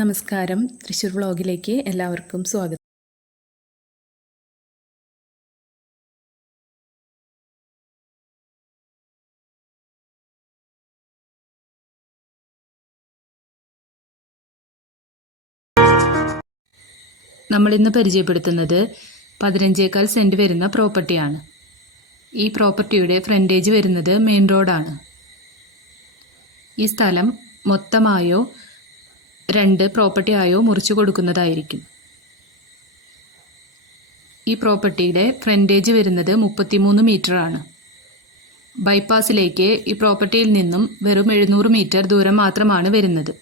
നമസ്കാരം. തൃശ്ശൂർ വ്ളോഗിലേക്ക് എല്ലാവർക്കും സ്വാഗതം. നമ്മളിന്ന് പരിചയപ്പെടുത്തുന്നത് പതിനഞ്ചേക്കാൽ സെന്റ് വരുന്ന പ്രോപ്പർട്ടിയാണ്. ഈ പ്രോപ്പർട്ടിയുടെ ഫ്രണ്ടേജ് വരുന്നത് മെയിൻ റോഡാണ്. ഈ സ്ഥലം മൊത്തമായോ രണ്ട് പ്രോപ്പർട്ടി ആയോ മുറിച്ചു കൊടുക്കുന്നതായിരിക്കും. ഈ പ്രോപ്പർട്ടിയുടെ ഫ്രണ്ടേജ് വരുന്നത് മുപ്പത്തിമൂന്ന് മീറ്റർ ആണ് ബൈപ്പാസിലേക്ക് ഈ പ്രോപ്പർട്ടിയിൽ നിന്നും വെറും എഴുന്നൂറ് മീറ്റർ ദൂരം മാത്രമാണ് വരുന്നത്.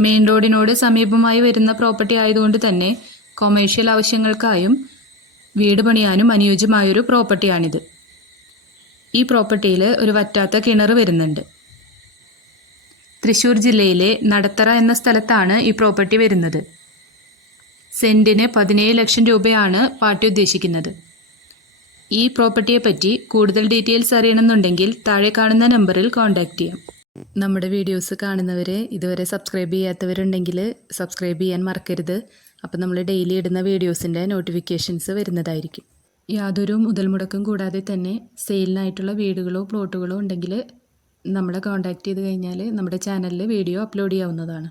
മെയിൻ റോഡിനോട് സമീപമായി വരുന്ന പ്രോപ്പർട്ടി ആയതുകൊണ്ട് തന്നെ കൊമേഴ്ഷ്യൽ ആവശ്യങ്ങൾക്കായും വീട് പണിയാനും അനുയോജ്യമായൊരു പ്രോപ്പർട്ടിയാണിത്. ഈ പ്രോപ്പർട്ടിയിൽ ഒരു വറ്റാത്ത കിണർ വരുന്നുണ്ട്. തൃശ്ശൂർ ജില്ലയിലെ നടത്തറ എന്ന സ്ഥലത്താണ് ഈ പ്രോപ്പർട്ടി വരുന്നത്. സെന്റിന് പതിനേഴ് ലക്ഷം രൂപയാണ് പാർട്ടി ഉദ്ദേശിക്കുന്നത്. ഈ പ്രോപ്പർട്ടിയെ പറ്റി കൂടുതൽ ഡീറ്റെയിൽസ് അറിയണമെന്നുണ്ടെങ്കിൽ താഴെ കാണുന്ന നമ്പറിൽ കോൺടാക്റ്റ് ചെയ്യാം. നമ്മുടെ വീഡിയോസ് കാണുന്നവരെ ഇതുവരെ സബ്സ്ക്രൈബ് ചെയ്യാത്തവരുണ്ടെങ്കിൽ സബ്സ്ക്രൈബ് ചെയ്യാൻ മറക്കരുത്. അപ്പോൾ നമ്മൾ ഡെയിലി ഇടുന്ന വീഡിയോസിന്റെ നോട്ടിഫിക്കേഷൻസ് വരുന്നതായിരിക്കും. യാതൊരു മുതൽ മുടക്കും കൂടാതെ തന്നെ സെയിലിനായിട്ടുള്ള വീടുകളോ പ്ലോട്ടുകളോ ഉണ്ടെങ്കിൽ നമ്മളെ കോൺടാക്റ്റ് ചെയ്ത് കഴിഞ്ഞാൽ നമ്മുടെ ചാനലിൽ വീഡിയോ അപ്ലോഡ് ചെയ്യാവുന്നതാണ്.